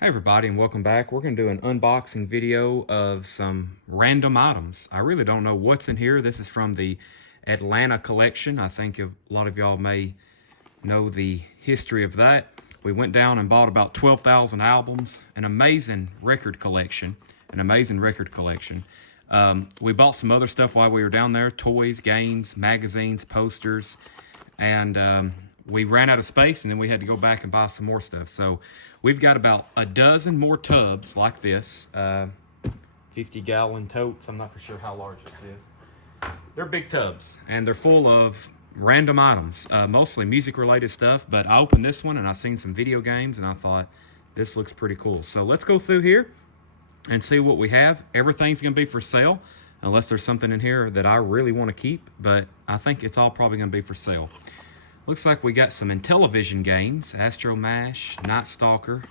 Hey everybody and welcome back. We're going to do an unboxing video of some random items. I really don't know what's in here. This is from the Atlanta collection. I think a lot of y'all may know the history of that. We went down and bought about 12,000 albums, an amazing record collection, We bought some other stuff while we were down there, toys, games, magazines, posters, and we ran out of space, and then we had to go back and buy some more stuff. So we've got about a dozen more tubs like this, 50-gallon totes. I'm not for sure how large this is. They're big tubs, and they're full of random items, mostly music-related stuff. But I opened this one, and I seen some video games, and I thought this looks pretty cool. So let's go through here and see what we have. Everything's going to be for sale, unless there's something in here that I really want to keep, but I think it's all probably going to be for sale. Looks like we got some Intellivision games: Astro Mash, Night Stalker,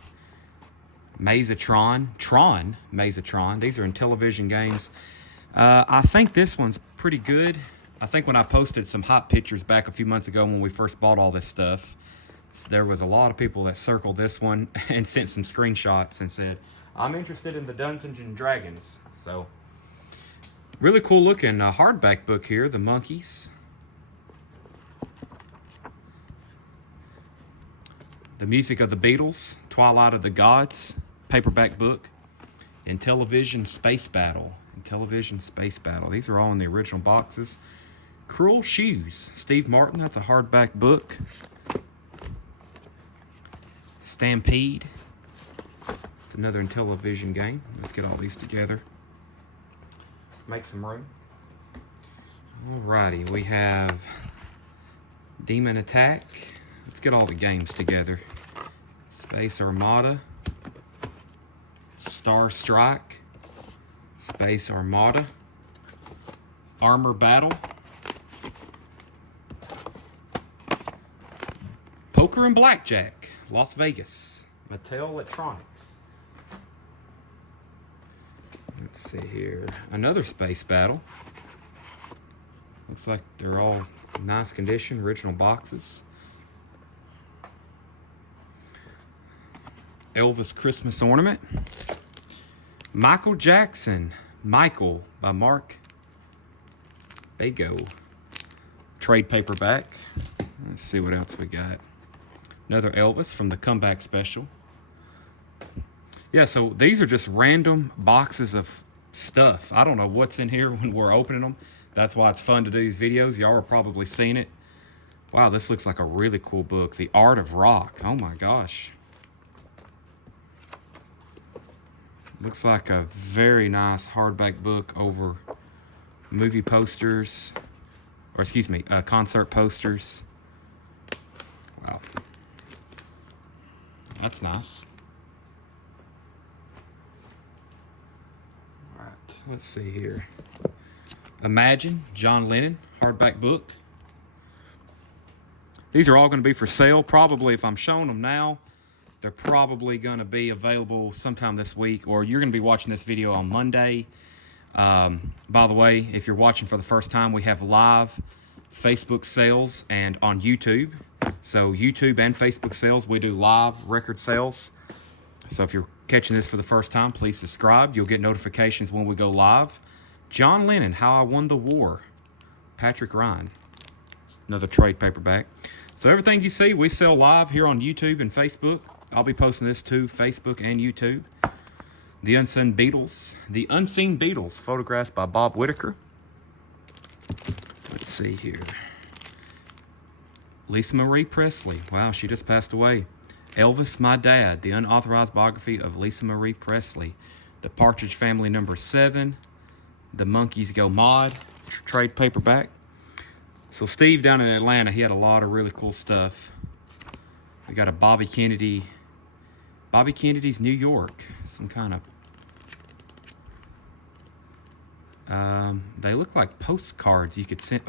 Mazatron, Mazatron. These are Intellivision games. I think this one's pretty good. I think when I posted some hot pictures back a few months ago when we first bought all this stuff, there was a lot of people that circled this one and sent some screenshots and said, I'm interested in the Dungeons and Dragons. So, really cool looking hardback book here, The Monkees. The Music of the Beatles, Twilight of the Gods, paperback book, Intellivision Space Battle. These are all in the original boxes. Cruel Shoes, Steve Martin, that's a hardback book. Stampede, it's another Intellivision game. Let's get all these together. Make some room. Alrighty, we have Demon Attack. Let's get all the games together. Space Armada, Star Strike, Space Armada, Armor Battle, Poker and Blackjack, Las Vegas, Mattel Electronics. Let's see here. Another Space Battle. Looks like they're all nice condition, original boxes. Elvis Christmas Ornament. Michael Jackson, Michael by Mark Bago. Trade paperback. Let's see what else we got. Another Elvis from the Comeback Special. Yeah, so these are just random boxes of stuff. I don't know what's in here when we're opening them. That's why it's fun to do these videos. Y'all are probably seen it. Wow, this looks like a really cool book. The Art of Rock. Oh my gosh. Looks like a very nice hardback book over movie posters, or excuse me, concert posters. Wow. That's nice. All right, let's see here. Imagine, John Lennon, hardback book. These are all going to be for sale. Probably, if I'm showing them now, they're probably going to be available sometime this week, or you're going to be watching this video on Monday. By the way, if you're watching for the first time, we have live Facebook sales and on YouTube. So YouTube and Facebook sales, we do live record sales. So if you're catching this for the first time, please subscribe. You'll get notifications when we go live. John Lennon, How I Won the War. Patrick Ryan. Another trade paperback. So everything you see, we sell live here on YouTube and Facebook. I'll be posting this to Facebook and YouTube. The Unseen Beatles, photographs by Bob Whitaker. Let's see here. Lisa Marie Presley. Wow, she just passed away. Elvis, My Dad, the unauthorized biography of Lisa Marie Presley. The Partridge Family #7. The Monkees Go Mod, trade paperback. So Steve down in Atlanta, he had a lot of really cool stuff. We got a Bobby Kennedy's New York, some kind of, they look like postcards you could send,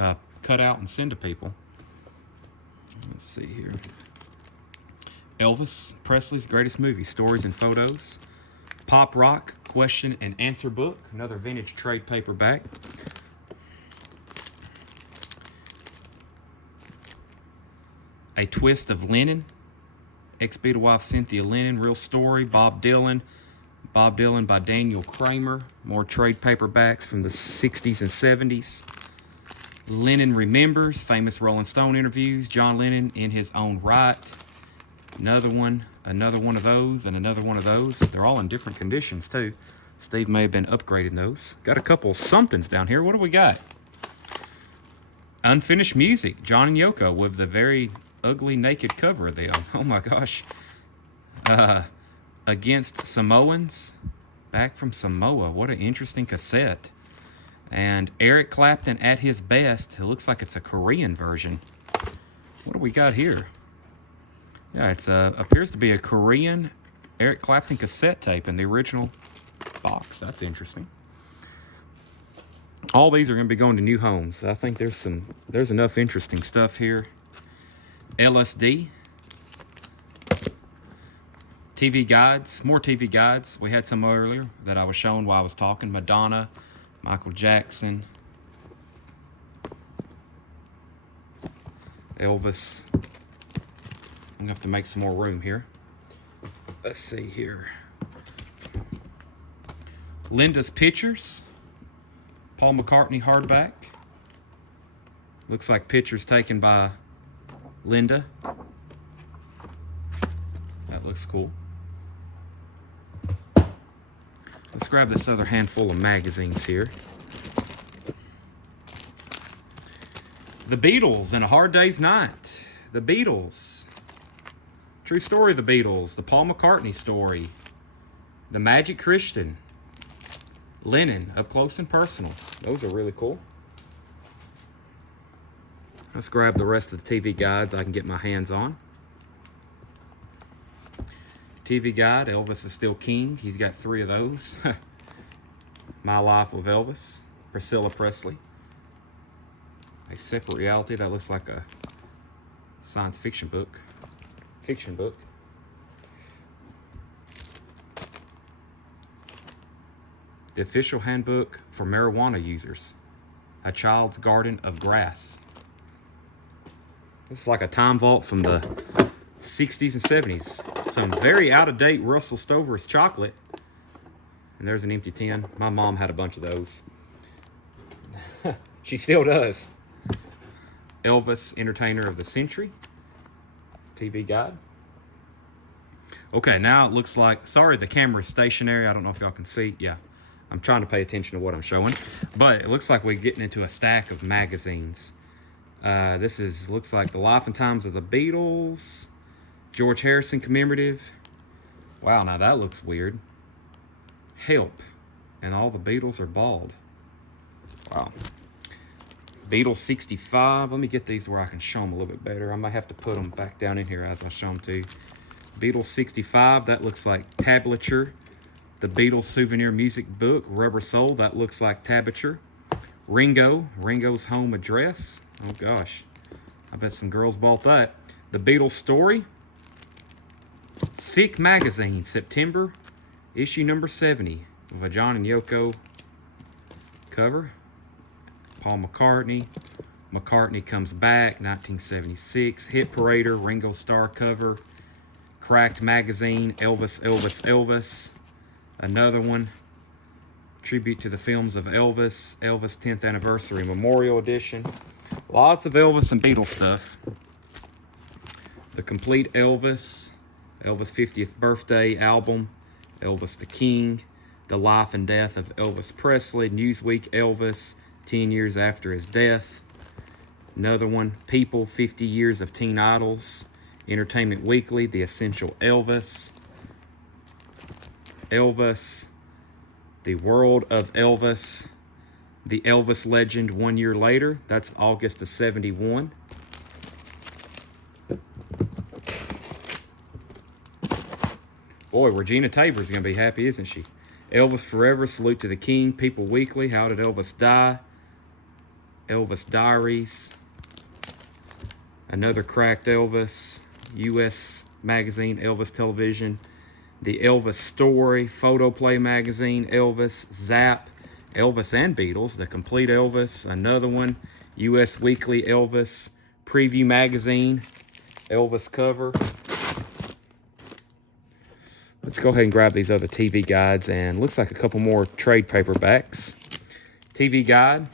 cut out and send to people. Let's see here. Elvis Presley's Greatest Movie, Stories and Photos. Pop Rock Question and Answer book, another vintage trade paperback. A Twist of Lennon, Ex-Beatle wife Cynthia Lennon, real story. Bob Dylan by Daniel Kramer. More trade paperbacks from the 60s and 70s. Lennon Remembers, famous Rolling Stone interviews. John Lennon in his own right. Another one of those, and another one of those. They're all in different conditions too. Steve may have been upgrading those. Got a couple somethings down here. What do we got? Unfinished Music, John and Yoko with the very ugly naked cover of them. Oh my gosh. Against Samoans, back from Samoa. What an interesting cassette. And Eric Clapton at his best. It looks like it's a Korean version. What do we got here? Yeah, it appears to be a Korean Eric Clapton cassette tape in the original box. That's interesting. All these are going to be going to new homes. I think there's enough interesting stuff here. LSD. TV guides, more TV guides. We had some earlier that I was showing while I was talking. Madonna, Michael Jackson, Elvis. I'm going to have to make some more room here. Let's see here. Linda's Pictures. Paul McCartney hardback. Looks like pictures taken by Linda. That looks cool. Let's grab this other handful of magazines here. The Beatles and A Hard Day's Night. The Beatles. True story of the Beatles. The Paul McCartney story. The Magic Christian. Lennon, up close and personal. Those are really cool. Let's grab the rest of the TV guides I can get my hands on. TV guide, Elvis is Still King. He's got 3 of those. My Life with Elvis. Priscilla Presley. A Separate Reality. That looks like a science fiction book. The Official Handbook for Marijuana Users. A Child's Garden of Grass. This is like a time vault from the 60s and 70s. Some very out-of-date Russell Stover's chocolate. And there's an empty tin. My mom had a bunch of those. She still does. Elvis, Entertainer of the Century. TV guide. Okay, now it looks like... Sorry, the camera's stationary. I don't know if y'all can see. Yeah, I'm trying to pay attention to what I'm showing. But it looks like we're getting into a stack of magazines. This looks like The Life and Times of the Beatles. George Harrison commemorative. Wow, now that looks weird. Help. And all the Beatles are bald. Wow. Beatles 65. Let me get these where I can show them a little bit better. I might have to put them back down in here as I show them to you. Beatles 65. That looks like tablature. The Beatles souvenir music book. Rubber Soul. That looks like tablature. Ringo's home address. Oh gosh. I bet some girls bought that. The Beatles story. Sick Magazine. September. Issue number 70. With a John and Yoko cover. Paul McCartney. McCartney Comes Back, 1976. Hit Parader, Ringo Starr cover. Cracked Magazine, Elvis. Another one. Tribute to the films of Elvis 10th Anniversary Memorial Edition. Lots of Elvis and Beatles stuff. The Complete Elvis 50th Birthday album. Elvis the King. The Life and Death of Elvis Presley. Newsweek Elvis, 10 years after his death. Another one, People, 50 Years of Teen Idols. Entertainment Weekly, The Essential Elvis. The World of Elvis. The Elvis Legend 1 year later. That's August of 71. Boy, Regina Tabor's going to be happy, isn't she? Elvis Forever, Salute to the King. People Weekly, How Did Elvis Die? Elvis Diaries. Another Cracked Elvis. U.S. Magazine, Elvis Television. The Elvis Story. Photo Play Magazine, Elvis. Zap. Elvis and Beatles. The Complete Elvis. Another one. U.S. Weekly, Elvis. Preview Magazine. Elvis cover. Let's go ahead and grab these other TV guides, and looks like a couple more trade paperbacks. TV guide,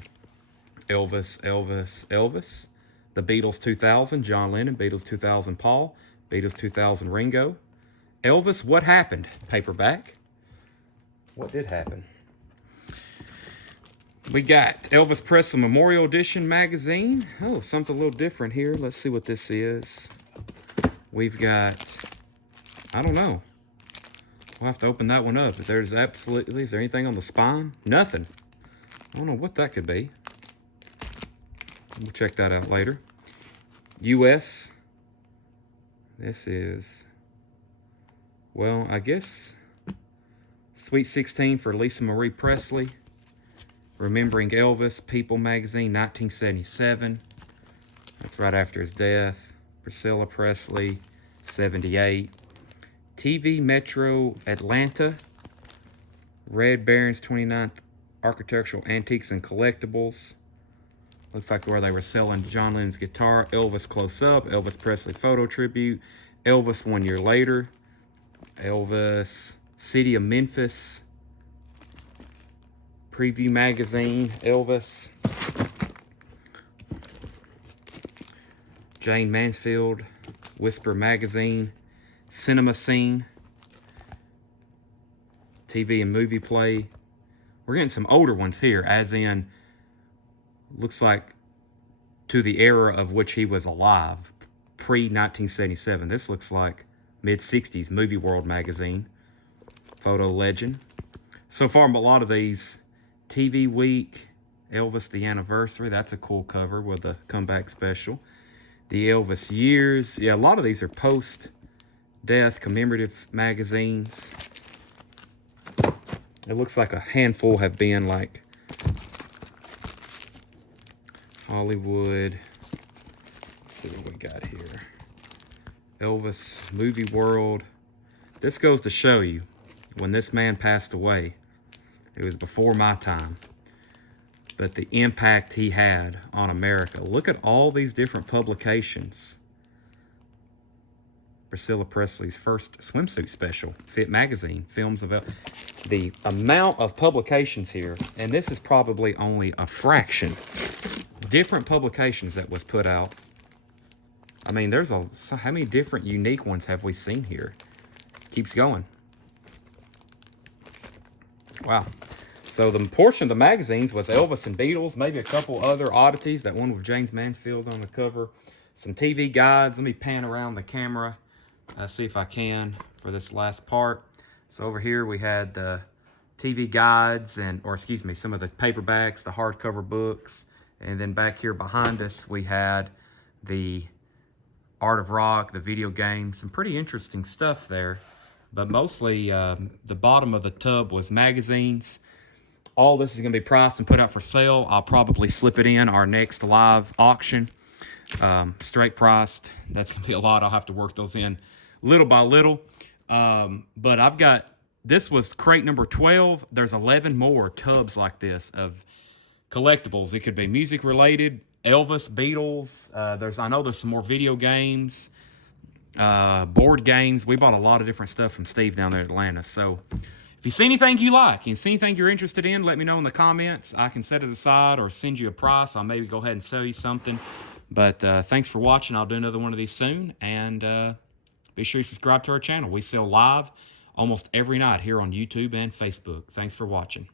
Elvis, Elvis, Elvis. The Beatles 2000, John Lennon. Beatles 2000, Paul. Beatles 2000, Ringo. Elvis, What Happened? Paperback. What did happen? We got Elvis Presley Memorial Edition magazine. Oh, something a little different here. Let's see what this is. We've got, I don't know. We'll have to open that one up. If there's absolutely, is there anything on the spine? Nothing. I don't know what that could be. We'll check that out later. U.S. This is, well, I guess Sweet 16 for Lisa Marie Presley. Remembering Elvis, People magazine, 1977. That's right after his death. Priscilla Presley, 78. TV Metro Atlanta. Red Baron's 29th Architectural Antiques and Collectibles. Looks like where they were selling John Lennon's guitar. Elvis Close Up. Elvis Presley Photo Tribute. Elvis 1 Year Later. Elvis City of Memphis. Preview magazine, Elvis. Jane Mansfield, Whisper magazine, Cinema Scene, TV and movie play. We're getting some older ones here, as in, looks like to the era of which he was alive, pre-1977. This looks like mid-60s, Movie World magazine, Photo Legend. So far, a lot of these, TV Week, Elvis the Anniversary. That's a cool cover with a comeback special. The Elvis Years. Yeah, a lot of these are post-death commemorative magazines. It looks like a handful have been like Hollywood. Let's see what we got here. Elvis Movie World. This goes to show you, when this man passed away, it was before my time, but the impact he had on America. Look at all these different publications. Priscilla Presley's first swimsuit special, Fit Magazine, films of the amount of publications here, and this is probably only a fraction. Different publications that was put out. I mean, there's how many different unique ones have we seen here? Keeps going. Wow. So the portion of the magazines was Elvis and Beatles, maybe a couple other oddities. That one with James Mansfield on the cover. Some TV guides. Let me pan around the camera, see if I can for this last part. So over here we had the TV guides some of the paperbacks, the hardcover books. And then back here behind us, we had the Art of Rock, the video game, some pretty interesting stuff there. But mostly the bottom of the tub was magazines. All this is going to be priced and put out for sale. I'll probably slip it in our next live auction. Straight priced. That's going to be a lot. I'll have to work those in little by little. But I've got, this was crate number 12. There's 11 more tubs like this of collectibles. It could be music related, Elvis, Beatles. I know there's some more video games, board games. We bought a lot of different stuff from Steve down there in Atlanta. So if you see anything you like, you see anything you're interested in, let me know in the comments. I can set it aside or send you a price. I'll maybe go ahead and sell you something. But thanks for watching. I'll do another one of these soon. And be sure you subscribe to our channel. We sell live almost every night here on YouTube and Facebook. Thanks for watching.